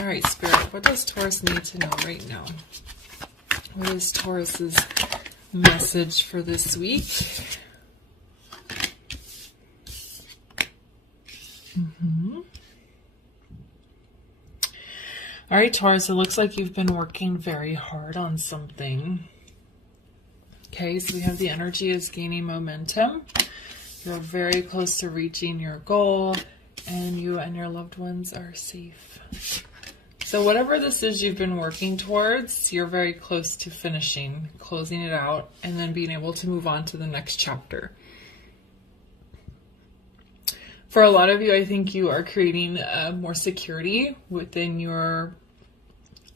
All right, Spirit, what does Taurus need to know right now? What is Taurus's message for this week? All right, Taurus, it looks like you've been working very hard on something. Okay, so we have the energy is gaining momentum. You're very close to reaching your goal, and you and your loved ones are safe. So whatever this is you've been working towards, you're very close to finishing, closing it out, and then being able to move on to the next chapter. For a lot of you, I think you are creating more security within your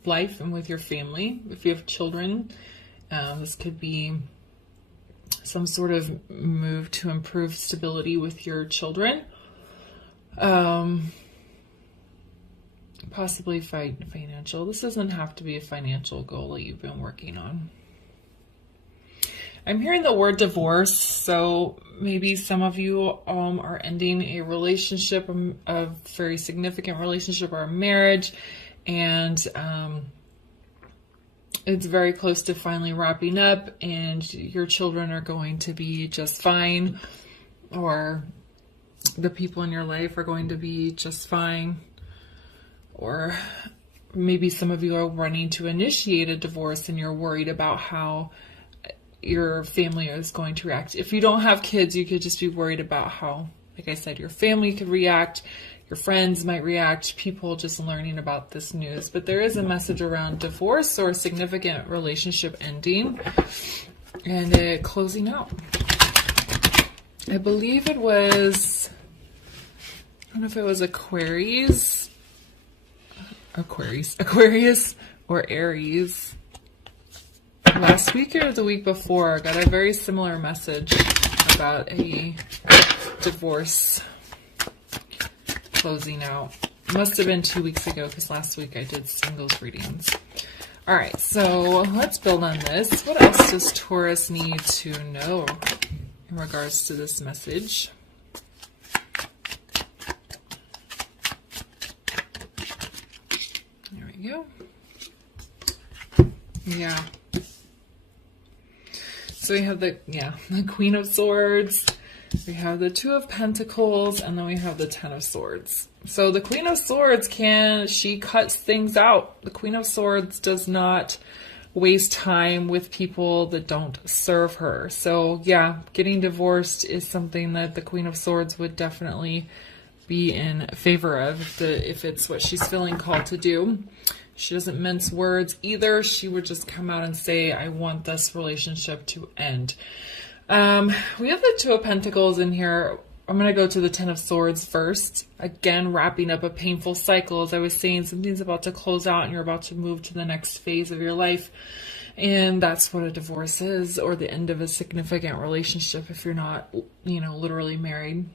life and with your family. If you have children, this could be some sort of move to improve stability with your children. Possibly financial. This doesn't have to be a financial goal that you've been working on. I'm hearing the word divorce, so maybe some of you are ending a relationship, a very significant relationship or a marriage, and it's very close to finally wrapping up, and your children are going to be just fine, or the people in your life are going to be just fine, or maybe some of you are running to initiate a divorce and you're worried about how your family is going to react. If you don't have kids, you could just be worried about how, like I said, your family could react, your friends might react, people just learning about this news. But there is a message around divorce or a significant relationship ending and it closing out. I believe it was, I don't know if it was Aquarius or Aries. Last week or the week before, I got a very similar message about a divorce closing out. It must have been 2 weeks ago because last week I did singles readings. All right, so let's build on this. What else does Taurus need to know in regards to this message? There we go. Yeah. So we have the Queen of Swords, we have the Two of Pentacles, and then we have the Ten of Swords. So the Queen of Swords she cuts things out. The Queen of Swords does not waste time with people that don't serve her. So yeah, getting divorced is something that the Queen of Swords would definitely be in favor of if it's what she's feeling called to do. She doesn't mince words either. She would just come out and say, I want this relationship to end. We have the Two of Pentacles in here. I'm going to go to the Ten of Swords first. Again, wrapping up a painful cycle. As I was saying, something's about to close out and you're about to move to the next phase of your life. And that's what a divorce is, or the end of a significant relationship if you're not, literally married.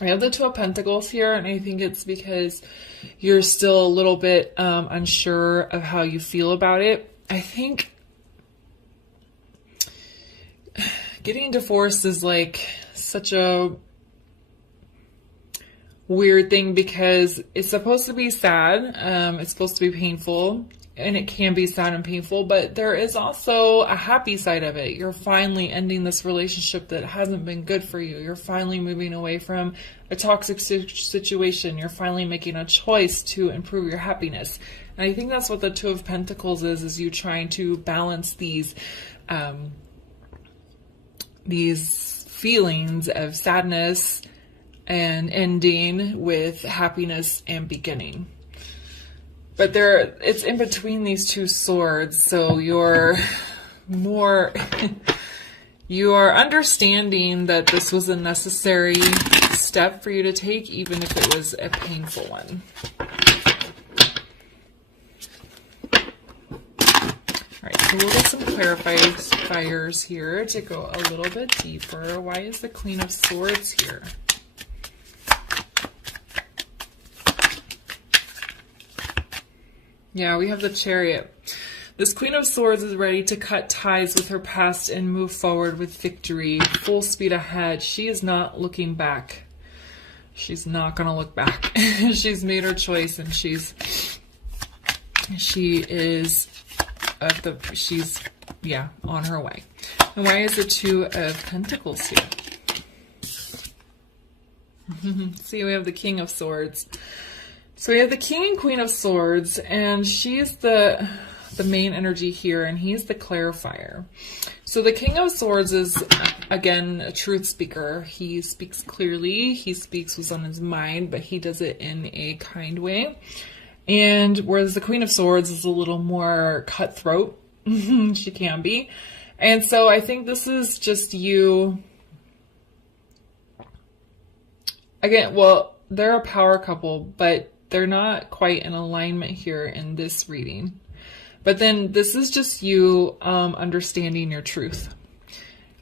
I have the Two of Pentacles here, and I think it's because you're still a little bit unsure of how you feel about it. I think getting divorced is like such a weird thing because it's supposed to be sad. It's supposed to be painful, and it can be sad and painful, but there is also a happy side of it. You're finally ending this relationship that hasn't been good for you. You're finally moving away from a toxic situation. You're finally making a choice to improve your happiness. And I think that's what the Two of Pentacles is you trying to balance these feelings of sadness and ending with happiness and beginning. But it's in between these two swords, so you're understanding that this was a necessary step for you to take, even if it was a painful one. All right, so we'll get some clarifiers here to go a little bit deeper. Why is the Queen of Swords here? Yeah, we have the Chariot. This Queen of Swords is ready to cut ties with her past and move forward with victory, full speed ahead. She is not looking back. She's not going to look back. She's made her choice and she's She is she's on her way. And why is the Two of Pentacles here? See, we have the King of Swords. So we have the King and Queen of Swords, and she's the main energy here, and he's the clarifier. So the King of Swords is, again, a truth speaker. He speaks clearly. He speaks what's on his mind, but he does it in a kind way. And whereas the Queen of Swords is a little more cutthroat, she can be. And so I think this is just you. Again, well, they're a power couple, but they're not quite in alignment here in this reading. But then this is just you understanding your truth,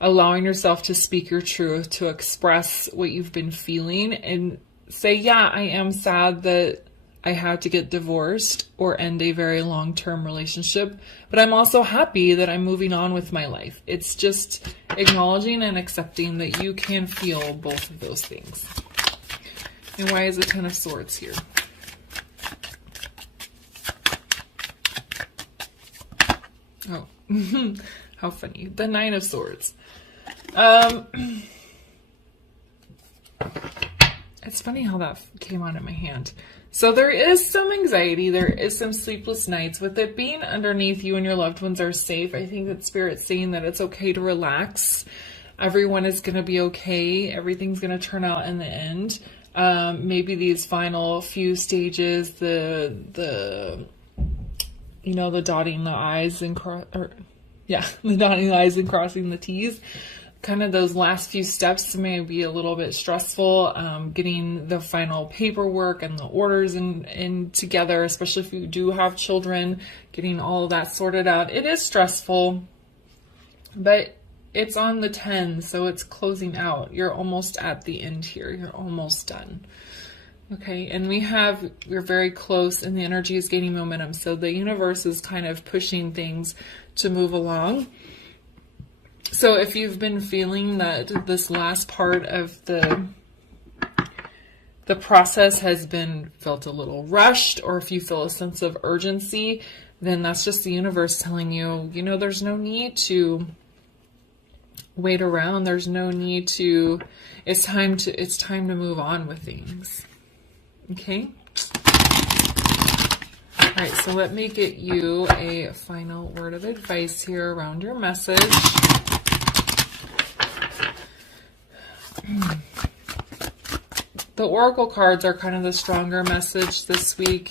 allowing yourself to speak your truth, to express what you've been feeling and say, yeah, I am sad that I had to get divorced or end a very long-term relationship, but I'm also happy that I'm moving on with my life. It's just acknowledging and accepting that you can feel both of those things. And why is the Ten of Swords here? Oh, how funny. The Nine of Swords. It's funny how that came out in my hand. So there is some anxiety. There is some sleepless nights. With it being underneath, you and your loved ones are safe. I think that Spirit's saying that it's okay to relax. Everyone is going to be okay. Everything's going to turn out in the end. Maybe these final few stages, the dotting the I's and the dotting the I's and crossing the T's. Kind of those last few steps may be a little bit stressful. Getting the final paperwork and the orders in together, especially if you do have children, getting all of that sorted out. It is stressful, but it's on the 10, so it's closing out. You're almost at the end here. You're almost done. Okay, and we're very close and the energy is gaining momentum. So the universe is kind of pushing things to move along. So if you've been feeling that this last part of the process has been felt a little rushed, or if you feel a sense of urgency, then that's just the universe telling you, there's no need to wait around. There's no need to, it's time to move on with things. Okay. All right. So let me get you a final word of advice here around your message. The Oracle cards are kind of the stronger message this week.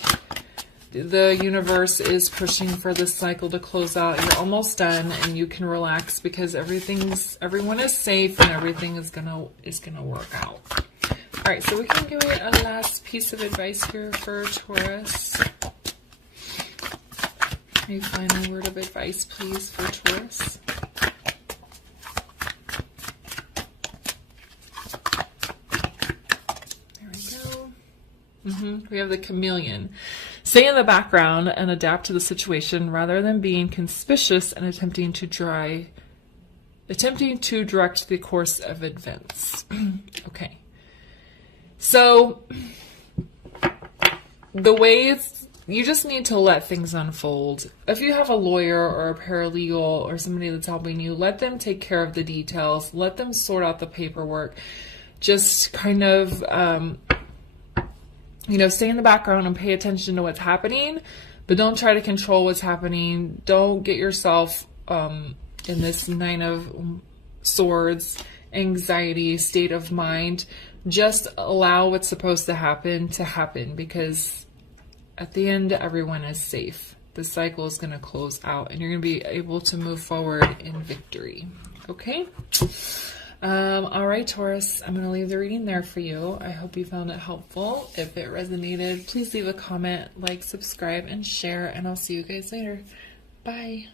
The universe is pushing for this cycle to close out. You're almost done and you can relax because everyone is safe and everything is gonna work out. All right, so we can give it a last piece of advice here for Taurus. A final word of advice, please, for Taurus. We have the Chameleon. Stay in the background and adapt to the situation rather than being conspicuous and attempting to direct the course of events. Okay. So the ways you just need to let things unfold. If you have a lawyer or a paralegal or somebody that's helping you, let them take care of the details. Let them sort out the paperwork. Just kind of stay in the background and pay attention to what's happening, but don't try to control what's happening. Don't get yourself in this Nine of Swords, anxiety, state of mind. Just allow what's supposed to happen, because at the end, everyone is safe. The cycle is going to close out and you're going to be able to move forward in victory. Okay? All right, Taurus, I'm going to leave the reading there for you. I hope you found it helpful. If it resonated, please leave a comment, like, subscribe, and share, and I'll see you guys later. Bye.